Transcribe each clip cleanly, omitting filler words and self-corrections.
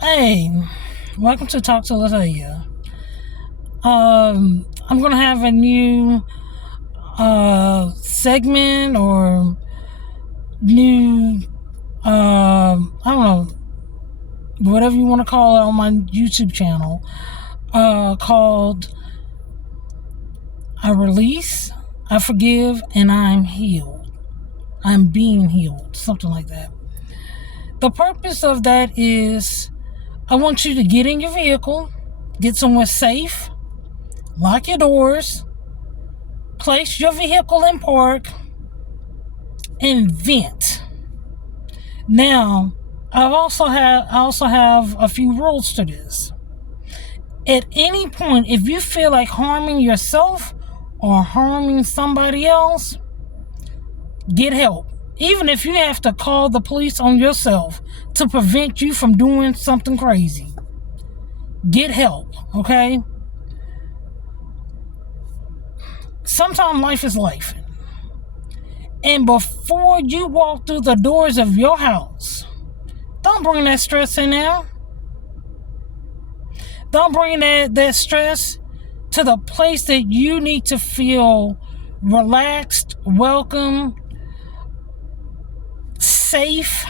Hey, welcome to Talk to Latoya. I'm gonna have a new segment or new I don't know, whatever you want to call it on my YouTube channel, called I Release, I Forgive, and I'm Healed. I'm being healed, something like that. The purpose of that is I want you to get in your vehicle, get somewhere safe, lock your doors, place your vehicle in park, and vent. Now, I also have a few rules to this. At any point, if you feel like harming yourself or harming somebody else, get help. Even if you have to call the police on yourself to prevent you from doing something crazy, get help, okay? Sometimes life is life. And before you walk through the doors of your house, don't bring that stress in there. Don't bring that stress to the place that you need to feel relaxed, welcome, safe.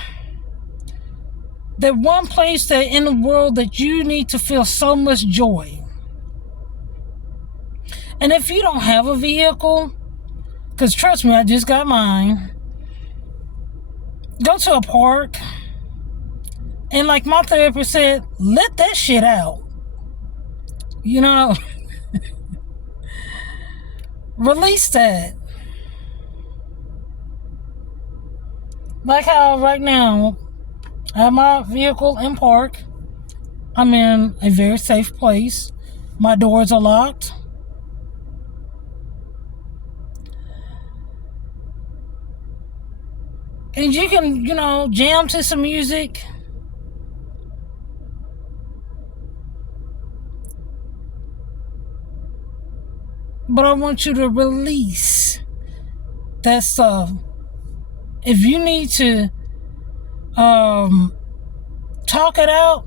That one place that in the world that you need to feel so much joy. And if you don't have a vehicle, because trust me, I just got mine, go to a park, and like my therapist said, let that shit out. You know, release that. Like how right now, I have my vehicle in park. I'm in a very safe place. My doors are locked. And you can, jam to some music. But I want you to release that stuff. If you need to talk it out,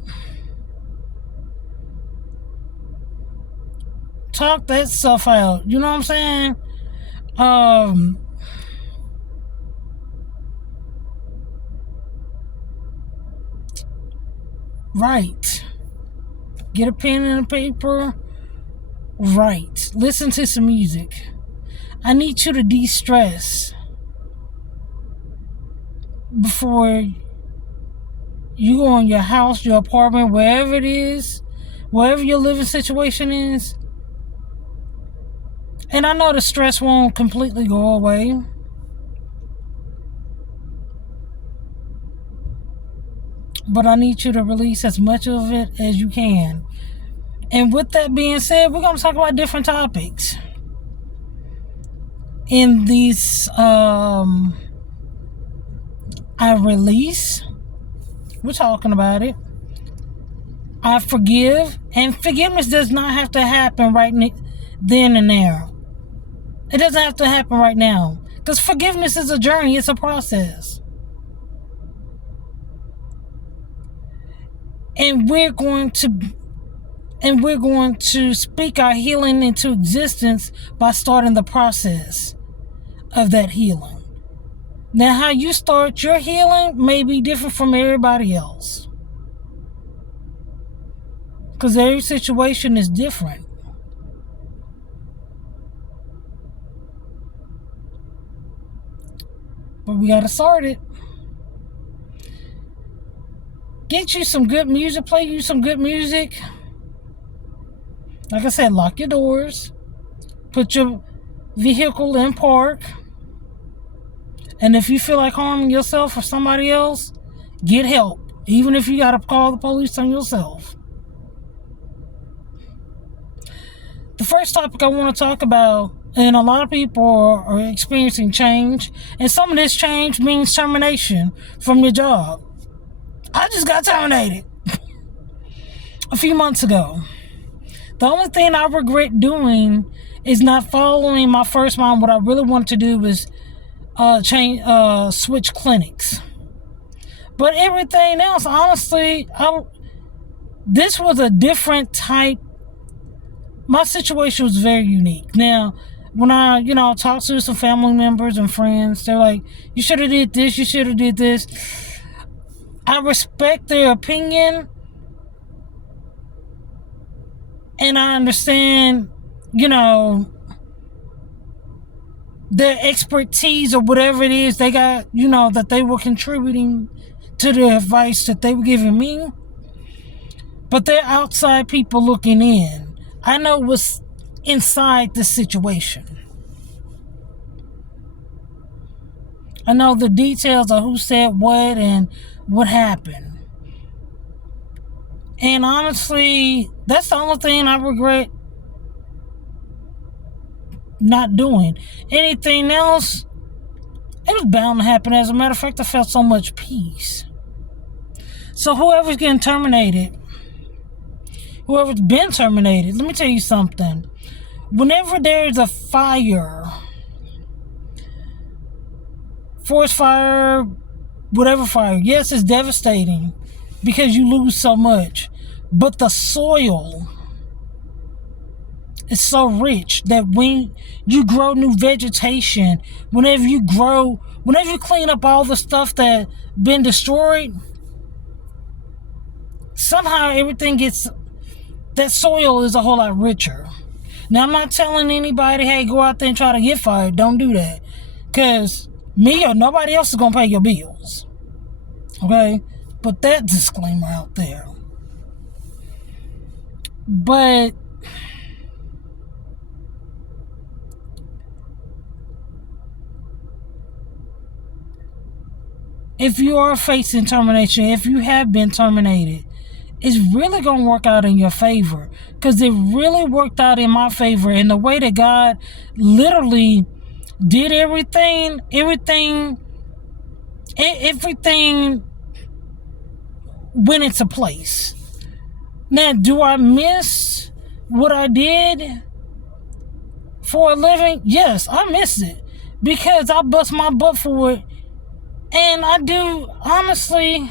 talk that stuff out. You know what I'm saying? Write. Get a pen and a paper. Write. Listen to some music. I need you to de-stress before you go in your house, your apartment, wherever it is, wherever your living situation is. And I know the stress won't completely go away. But I need you to release as much of it as you can. And with that being said, we're going to talk about different topics. In these, I release, we're talking about it. I forgive, and forgiveness does not have to happen right then and there. It doesn't have to happen right now. Because forgiveness is a journey, it's a process. And we're going to speak our healing into existence by starting the process of that healing. Now, how you start your healing may be different from everybody else. Because every situation is different. But we got to start it. Get you some good music, play you some good music. Like I said, lock your doors. Put your vehicle in park. And if you feel like harming yourself or somebody else, get help. Even if you got to call the police on yourself. The first topic I want to talk about, and a lot of people are experiencing change, and some of this change means termination from your job. I just got terminated a few months ago. The only thing I regret doing is not following my first mind. What I really wanted to do was switch clinics. But everything else, honestly, This was a different type. My situation was very unique. Now, when I, talk to some family members and friends, they're like, you should have did this, you should have did this. I respect their opinion, and I understand, their expertise or whatever it is they got, that they were contributing to the advice that they were giving me. But they're outside people looking in. I know what's inside the situation. I know the details of who said what and what happened. And honestly, that's the only thing I regret not doing. Anything else, it was bound to happen. As a matter of fact, I felt so much peace. So whoever's getting terminated, whoever's been terminated, let me tell you something. Whenever there's a fire, forest fire, whatever fire, yes, it's devastating because you lose so much. But the soil is so rich that when you grow new vegetation, whenever you clean up all the stuff that been destroyed, somehow everything gets, that soil is a whole lot richer. Now, I'm not telling anybody, hey, go out there and try to get fired. Don't do that. Because me or nobody else is going to pay your bills. Okay? Put that disclaimer out there. But if you are facing termination, if you have been terminated, it's really going to work out in your favor. Because it really worked out in my favor. In the way that God literally did everything went into place. Now, do I miss what I did for a living? Yes, I miss it. Because I bust my butt for it. And I do, honestly,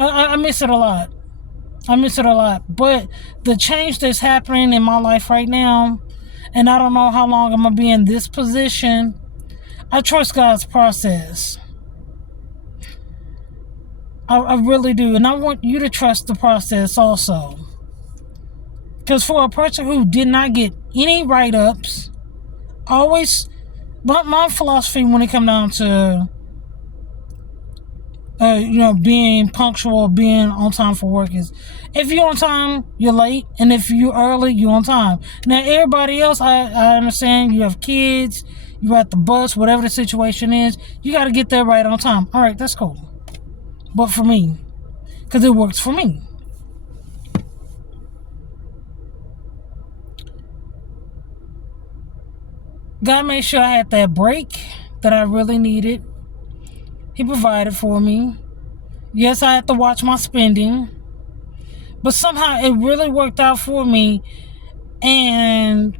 I miss it a lot. I miss it a lot. But the change that's happening in my life right now, and I don't know how long I'm going to be in this position, I trust God's process. I really do. And I want you to trust the process also. Because for a person who did not get any write-ups, always, my philosophy when it comes down to being punctual, being on time for work is, if you're on time, you're late, and if you're early, you're on time. Now, everybody else, I understand you have kids, you're at the bus, whatever the situation is, you got to get there right on time. All right, that's cool. But for me, because it works for me. God made sure I had that break that I really needed. He provided for me. Yes, I had to watch my spending. But somehow it really worked out for me. And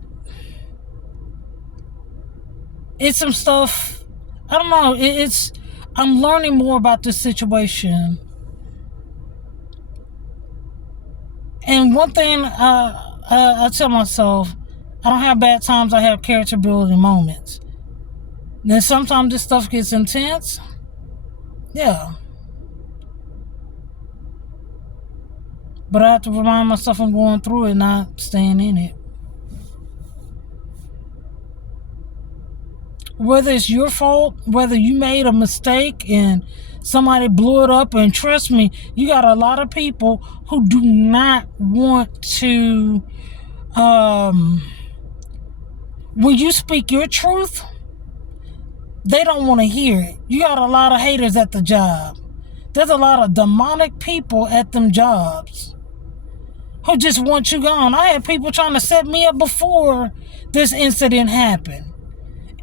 it's some stuff, I don't know, I'm learning more about this situation. And one thing I tell myself, I don't have bad times, I have character building moments. Then sometimes this stuff gets intense. Yeah. But I have to remind myself I'm going through it, not staying in it. Whether it's your fault, whether you made a mistake and somebody blew it up, and trust me, you got a lot of people who do not want to, when you speak your truth, they don't want to hear it. You got a lot of haters at the job. There's a lot of demonic people at them jobs who just want you gone. I had people trying to set me up before this incident happened.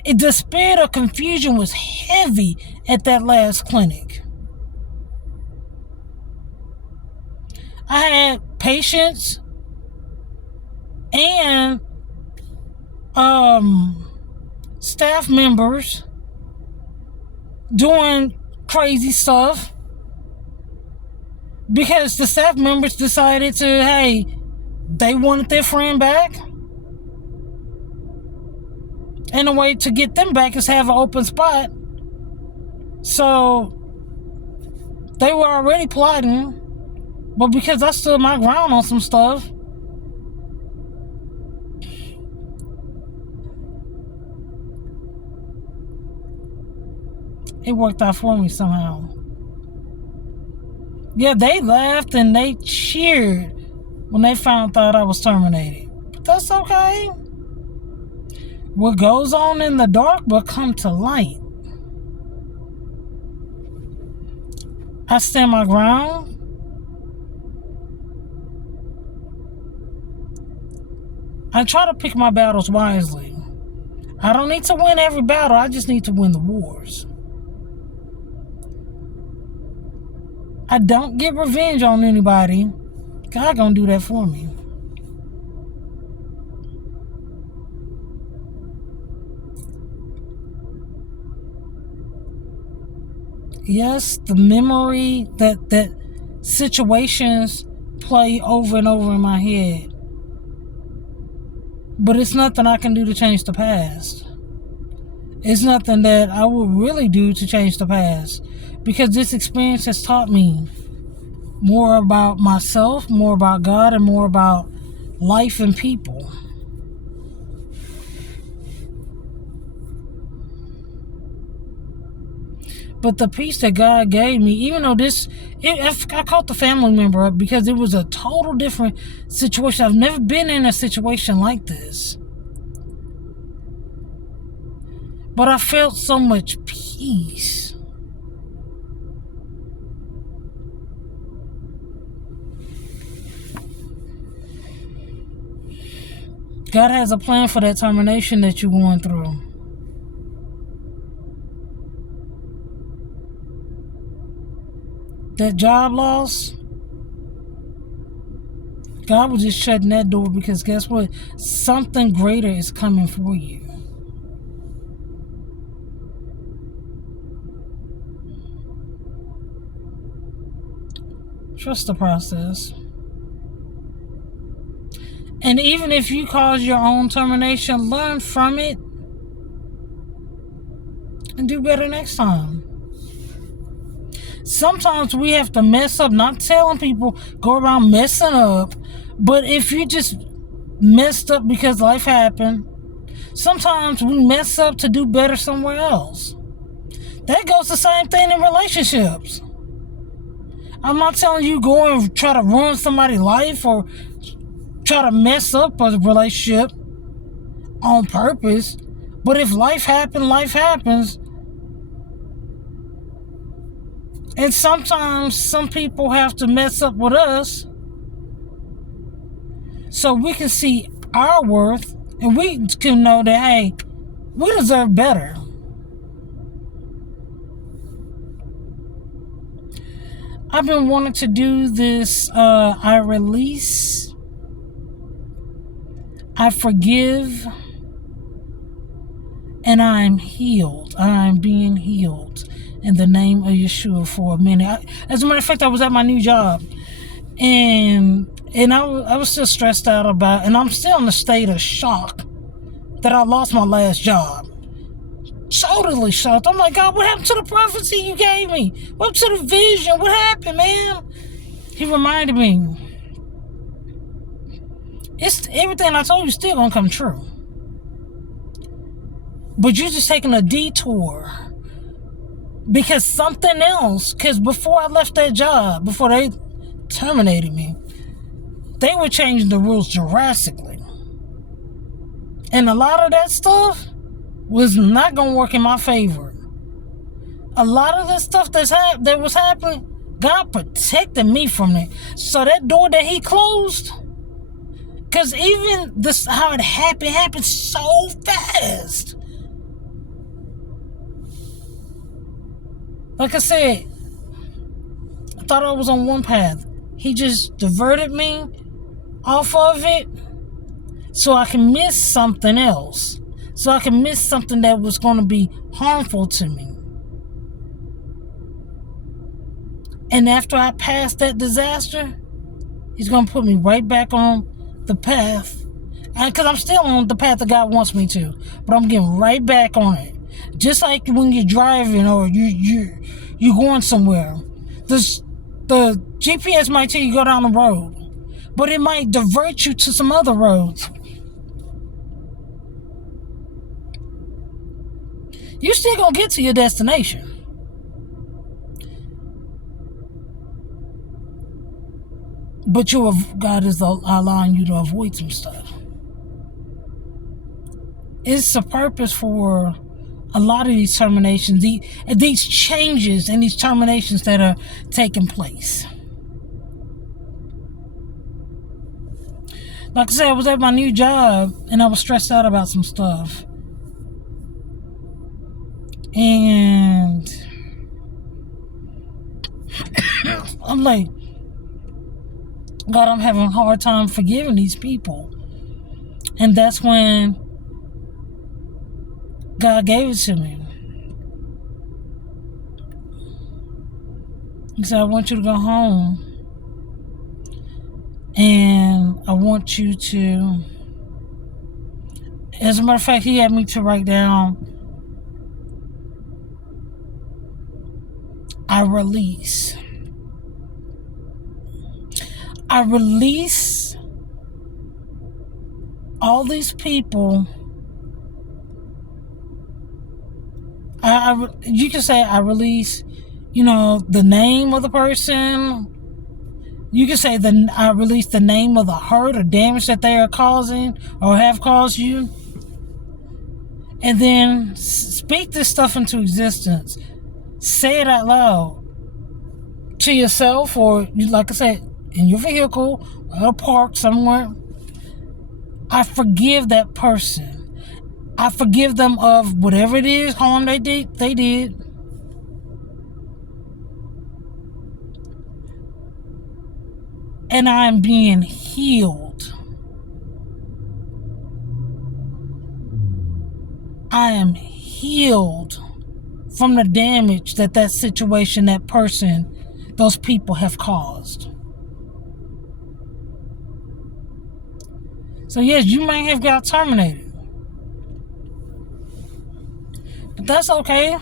The spirit of confusion was heavy at that last clinic. I had patients and staff members doing crazy stuff, Because the staff members decided to, hey, they wanted their friend back. And the way to get them back is have an open spot. So they were already plotting, but because I stood my ground on some stuff, it worked out for me somehow. Yeah, they laughed and they cheered when they found out I was terminated. But that's okay. What goes on in the dark will come to light. I stand my ground. I try to pick my battles wisely. I don't need to win every battle. I just need to win the wars. I don't get revenge on anybody. God gonna do that for me. Yes, the memory that situations play over and over in my head. But it's nothing I can do to change the past. It's nothing that I will really do to change the past. Because this experience has taught me more about myself, more about God, and more about life and people. But the peace that God gave me, even though I called the family member up because it was a total different situation. I've never been in a situation like this. But I felt so much peace. God has a plan for that termination that you're going through. That job loss, God was just shutting that door because guess what? Something greater is coming for you. Trust the process. And even if you cause your own termination, learn from it and do better next time. Sometimes we have to mess up, not telling people go around messing up, but if you just messed up because life happened, sometimes we mess up to do better somewhere else. That goes the same thing in relationships. I'm not telling you go and try to ruin somebody's life or try to mess up a relationship on purpose, but if life happens. And sometimes some people have to mess up with us so we can see our worth and we can know that, hey, we deserve better. I've been wanting to do this, I release, I forgive, and I'm healed. I'm being healed. In the name of Yeshua for a minute. As a matter of fact, I was at my new job. And I was still stressed out about, and I'm still in a state of shock that I lost my last job. Totally shocked. I'm like, God, what happened to the prophecy you gave me? What happened to the vision? What happened, man? He reminded me. It's everything I told you still gonna come true. But you're just taking a detour. Because something else, because before I left that job, before they terminated me, they were changing the rules drastically. And a lot of that stuff was not going to work in my favor. A lot of the stuff that was happening, God protected me from it. So that door that he closed, because even this, how it happened so fast. Like I said, I thought I was on one path. He just diverted me off of it so I can miss something else. So I can miss something that was going to be harmful to me. And after I pass that disaster, he's going to put me right back on the path. Because I'm still on the path that God wants me to. But I'm getting right back on it. Just like when you're driving or you're going somewhere. The GPS might tell you to go down the road. But it might divert you to some other roads. You still going to get to your destination. But God is allowing you to avoid some stuff. It's a purpose for a lot of these terminations, these changes and these terminations that are taking place. Like I said, I was at my new job and I was stressed out about some stuff. And I'm like, God, I'm having a hard time forgiving these people. And that's when God gave it to me. He said, I want you to go home. And I want you to, as a matter of fact, he had me to write down, I release all these people. You can say I release, the name of the person. You can say I release the name of the hurt or damage that they are causing or have caused you. And then speak this stuff into existence. Say it out loud to yourself, or like I said, in your vehicle or park somewhere. I forgive that person. I forgive them of whatever it is, harm they did. And I am being healed. I am healed from the damage that situation, that person, those people have caused. So yes, you may have got terminated. But that's okay.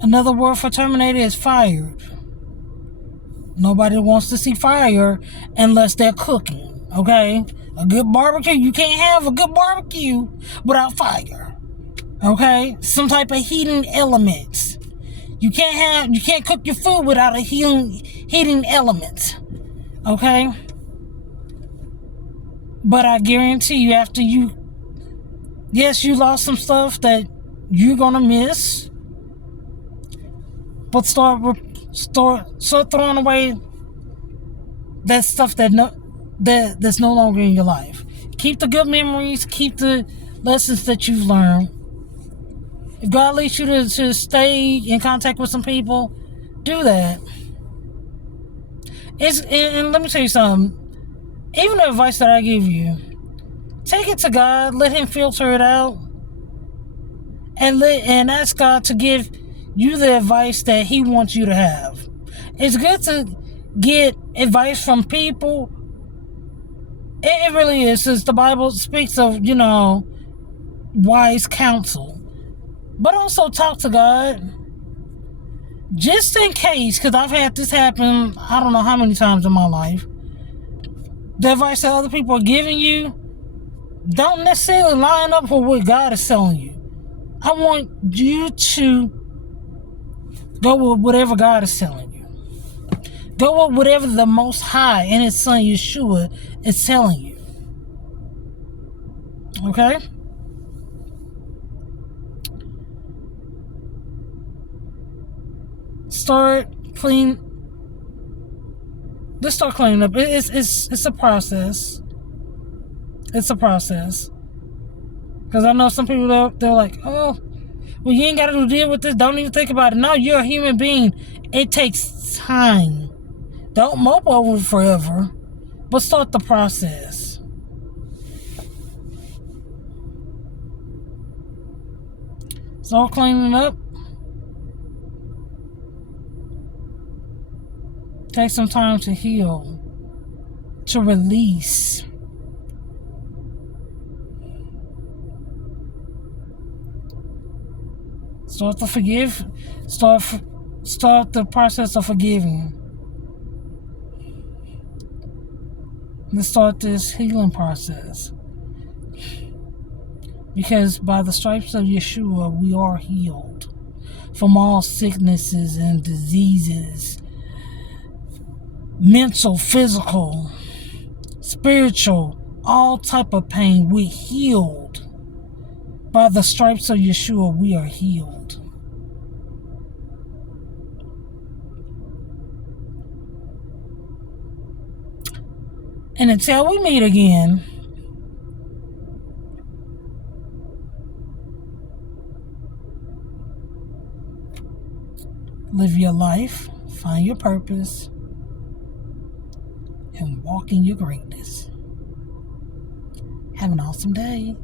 Another word for terminated is fired. Nobody wants to see fire unless they're cooking, okay? A good barbecue, you can't have a good barbecue without fire, okay? Some type of heating elements. You can't cook your food without a heating element, okay? But I guarantee you, after you lost some stuff that you're gonna miss, but start throwing away that stuff that's no longer in your life. Keep the good memories. Keep the lessons that you've learned. If God leads you to stay in contact with some people, do that. And let me tell you something. Even the advice that I give you, take it to God. Let Him filter it out, and ask God to give you the advice that He wants you to have. It's good to get advice from people. It really is, since the Bible speaks of, wise counsel. But also talk to God. Just in case, because I've had this happen, I don't know how many times in my life. The advice that other people are giving you don't necessarily line up with what God is telling you. I want you to go with whatever God is telling you. Go with whatever the Most High and His Son Yeshua is telling you. Okay? Let's start cleaning up. It's a process. It's a process. Because I know some people, they're like, oh, well, you ain't got to deal with this. Don't even think about it. No, you're a human being. It takes time. Don't mope over it forever, but start the process. Start cleaning up. Take some time to heal, to release. Start to forgive. Start the process of forgiving. Let's start this healing process. Because by the stripes of Yeshua, we are healed from all sicknesses and diseases, mental, physical, spiritual, all type of pain. We're healed. By the stripes of Yeshua, we are healed. And until we meet again, live your life, find your purpose, and walk in your greatness. Have an awesome day.